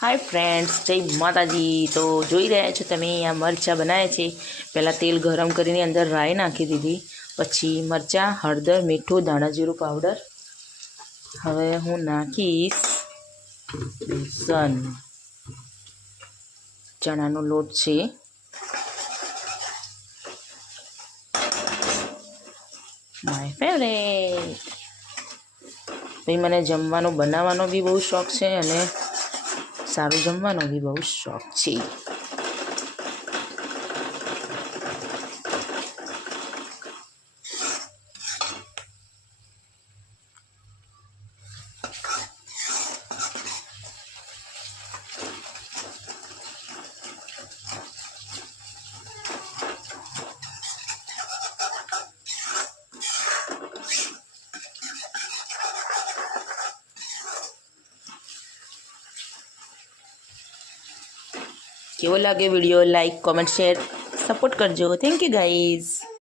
Hi friends, जय माताजी। तो જોઈ રહ્યા છો તમે આ મરચાં બનાવ્યા છે। પહેલાં તેલ ગરમ કરીને અંદર રાઈ નાખી દીધી, પછી મરચાં, હળદર, મીઠું, ધાણા જીરું પાવડર। હવે હું નાખીશ બેસન, ચણાનો લોટ છે, માય ફેવરેટ। ભાઈ મને જમવાનું બનાવવાનો બી બહુ શોખ છે અને સારું જમવાનો બી બહુ શોખ છે। કેવો લાગે video? Like, comment, share, support કરજો। Thank you guys.